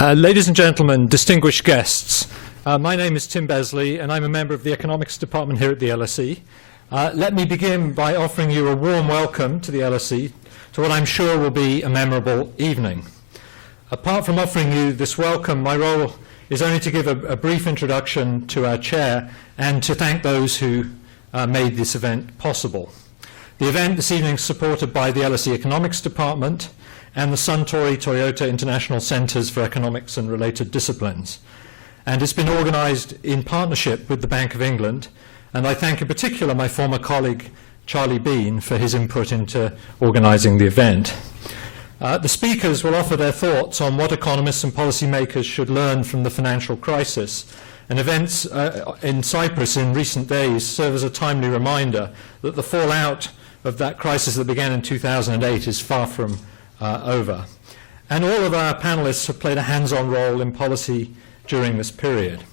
Ladies and gentlemen, distinguished guests, my name is Tim Besley and I'm a member of the Economics Department here at the LSE. Let me begin by offering you a warm welcome to the LSE to what I'm sure will be a memorable evening. Apart from offering you this welcome, my role is only to give a brief introduction to our chair and to thank those who made this event possible. The event this evening is supported by the LSE Economics Department and the Suntory Toyota International Centres for Economics and Related Disciplines. And it's been organised in partnership with the Bank of England, and I thank in particular my former colleague Charlie Bean for his input into organising the event. The speakers will offer their thoughts on what economists and policymakers should learn from the financial crisis, and events in Cyprus in recent days serve as a timely reminder that the fallout of that crisis that began in 2008 is far from over. And all of our panelists have played a hands-on role in policy during this period.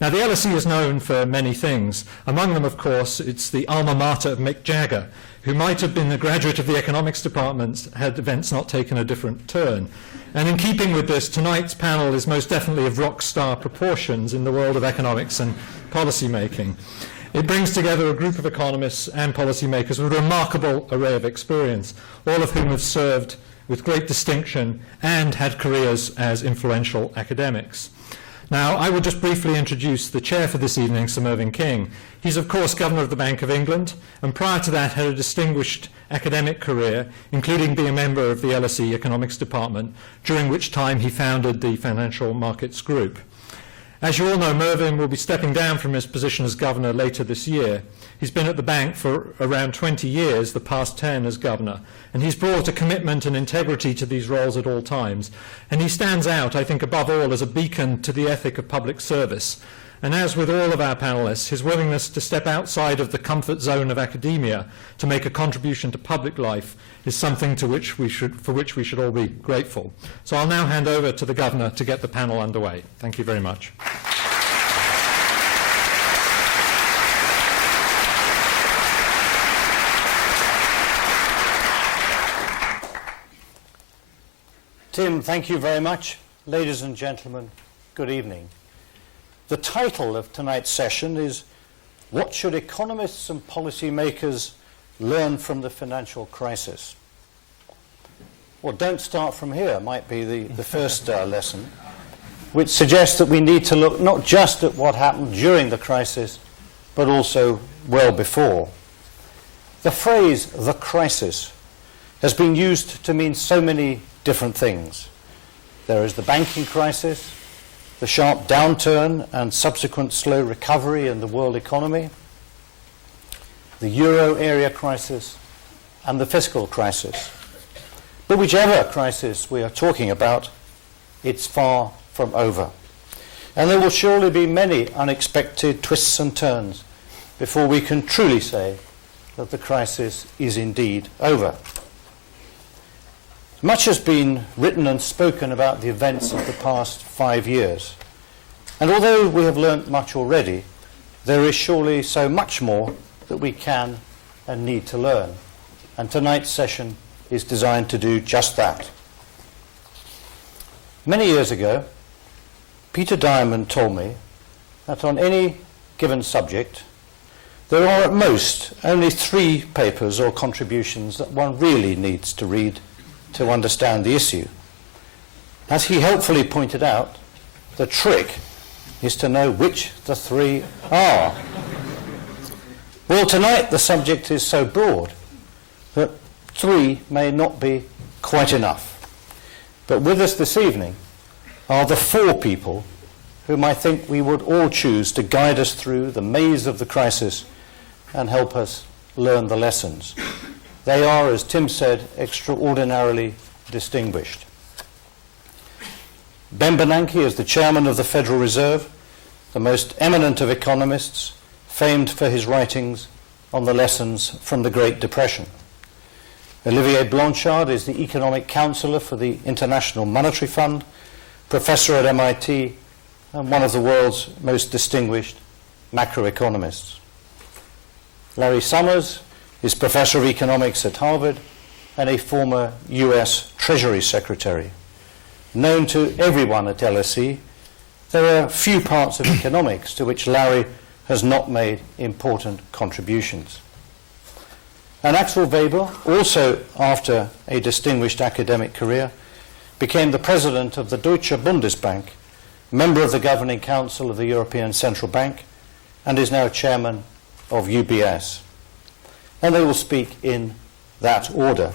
Now, the LSE is known for many things. Among them, of course, it's the alma mater of Mick Jagger, who might have been a graduate of the economics department had events not taken a different turn. And in keeping with this, tonight's panel is most definitely of Rockstar proportions in the world of economics and policy making. It brings together a group of economists and policymakers with a remarkable array of experience, all of whom have served with great distinction and had careers as influential academics. Now, I will just briefly introduce the chair for this evening, Sir Mervyn King. He's, of course, Governor of the Bank of England, and prior to that had a distinguished academic career, including being a member of the LSE Economics Department, during which time he founded the Financial Markets Group. As you all know, Mervyn will be stepping down from his position as Governor later this year. He's been at the bank for around 20 years, the past 10 as Governor, and he's brought a commitment and integrity to these roles at all times. And he stands out, I think, above all, as a beacon to the ethic of public service. And as with all of our panelists, his willingness to step outside of the comfort zone of academia to make a contribution to public life is something for which we should all be grateful. So I'll now hand over to the Governor to get the panel underway. Thank you very much. Tim, thank you very much. Ladies and gentlemen, good evening. The title of tonight's session is What Should Economists and Policymakers Learn from the Financial Crisis? Well, don't start from here might be the first lesson, which suggests that we need to look not just at what happened during the crisis, but also well before. The phrase, the crisis, has been used to mean so many different things. There is the banking crisis, the sharp downturn and subsequent slow recovery in the world economy, the euro area crisis, and the fiscal crisis. But whichever crisis we are talking about, it's far from over. And there will surely be many unexpected twists and turns before we can truly say that the crisis is indeed over. Much has been written and spoken about the events of the past 5 years. And although we have learnt much already, there is surely so much more that we can and need to learn. And tonight's session is designed to do just that. Many years ago, Peter Diamond told me that on any given subject, there are at most only 3 papers or contributions that one really needs to read to understand the issue. As he helpfully pointed out, the trick is to know which the 3 are. Well, tonight the subject is so broad that 3 may not be quite enough. But with us this evening are the 4 people whom I think we would all choose to guide us through the maze of the crisis and help us learn the lessons. They are, as Tim said, extraordinarily distinguished. Ben Bernanke is the chairman of the Federal Reserve, the most eminent of economists, famed for his writings on the lessons from the Great Depression. Olivier Blanchard is the economic counselor for the International Monetary Fund, professor at MIT, and one of the world's most distinguished macroeconomists. Larry Summers is professor of economics at Harvard and a former US Treasury Secretary. known to everyone at LSE, there are few parts of economics to which Larry has not made important contributions. And Axel Weber, also after a distinguished academic career, became the president of the Deutsche Bundesbank, member of the Governing Council of the European Central Bank, and is now chairman of UBS. And they will speak in that order.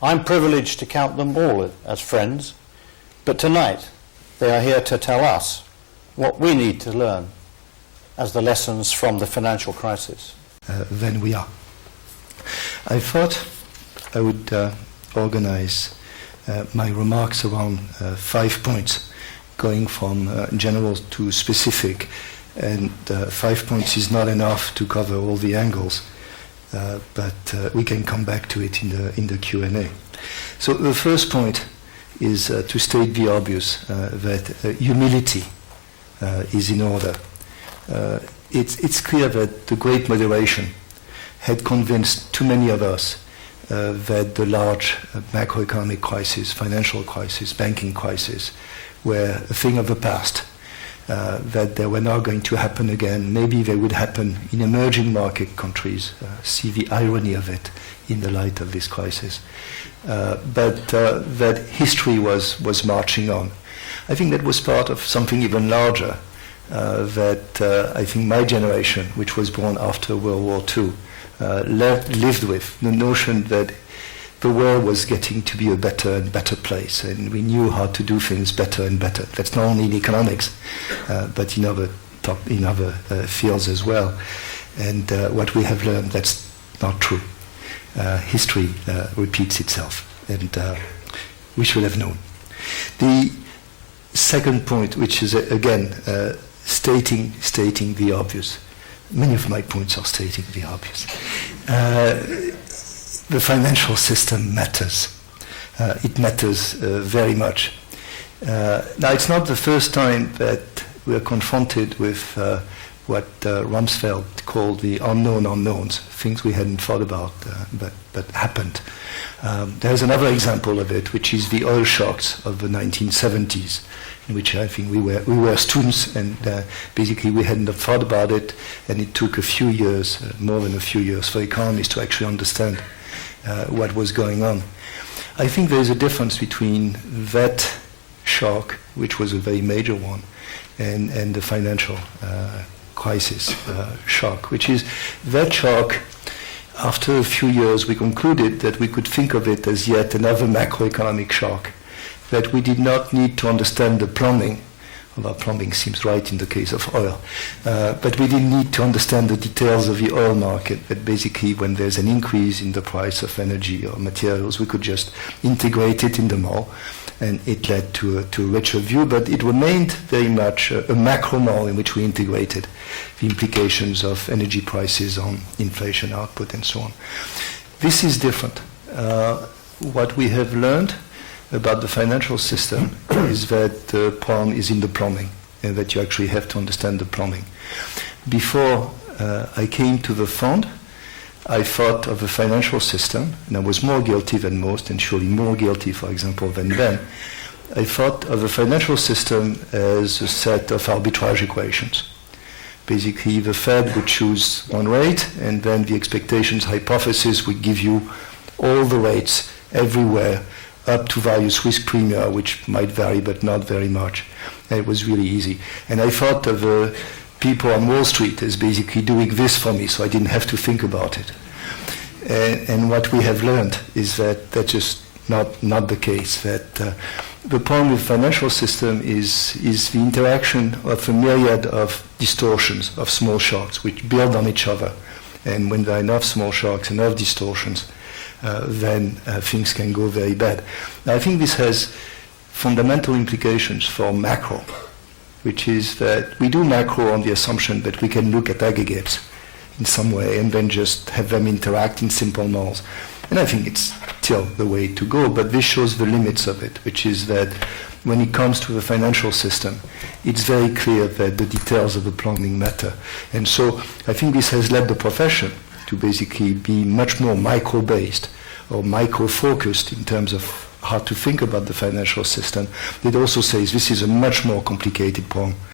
I'm privileged to count them all as friends, but tonight they are here to tell us what we need to learn as the lessons from the financial crisis. Than we are. I thought I would organize my remarks around 5 points, going from general to specific, and 5 points is not enough to cover all the angles, but we can come back to it in the Q&A. So the first point is to state the obvious, that humility is in order. It's clear that the great moderation had convinced too many of us that the large macroeconomic crisis, financial crisis, banking crisis were a thing of the past, that they were not going to happen again. Maybe they would happen in emerging market countries. See the irony of it in the light of this crisis. But that history was marching on. I think that was part of something even larger, that I think my generation, which was born after World War II, lived with the notion that the world was getting to be a better and better place, and we knew how to do things better and better. That's not only in economics, but in other fields as well. And what we have learned, that's not true. History repeats itself, and we should have known. The second point, which is again stating the obvious. Many of my points are stating the obvious. The financial system matters. It matters very much. Now, it's not the first time that we are confronted with what Rumsfeld called the unknown unknowns, things we hadn't thought about, but happened. There's another example of it, which is the oil shocks of the 1970s, in which I think we were students, and basically we hadn't thought about it, and it took a few years, more than a few years, for economists to actually understand what was going on. I think there is a difference between that shock, which was a very major one, and the financial crisis shock, which is that shock. After a few years, we concluded that we could think of it as yet another macroeconomic shock, that we did not need to understand the plumbing, although plumbing seems right in the case of oil, but we didn't need to understand the details of the oil market, that basically when there's an increase in the price of energy or materials, we could just integrate it in the model, and it led to a richer view, but it remained very much a macro model in which we integrated the implications of energy prices on inflation output and so on. This is different. What we have learned about the financial system is that the problem is in the plumbing, and that you actually have to understand the plumbing. Before I came to the fund, I thought of the financial system, and I was more guilty than most, and surely more guilty, for example, than Ben. I thought of the financial system as a set of arbitrage equations. Basically, the Fed would choose one rate, and then the expectations hypothesis would give you all the rates everywhere, up to various risk premia, which might vary, but not very much. And it was really easy. And I thought of the people on Wall Street as basically doing this for me, so I didn't have to think about it. And what we have learned is that that's just not the case, that the problem with the financial system is the interaction of a myriad of distortions, of small shocks, which build on each other. And when there are enough small shocks, enough distortions, then things can go very bad. Now, I think this has fundamental implications for macro, which is that we do macro on the assumption that we can look at aggregates in some way and then just have them interact in simple models. And I think it's still the way to go, but this shows the limits of it, which is that when it comes to the financial system, it's very clear that the details of the plumbing matter. And so I think this has led the profession to basically be much more micro-based or micro-focused in terms of how to think about the financial system. It also says this is a much more complicated problem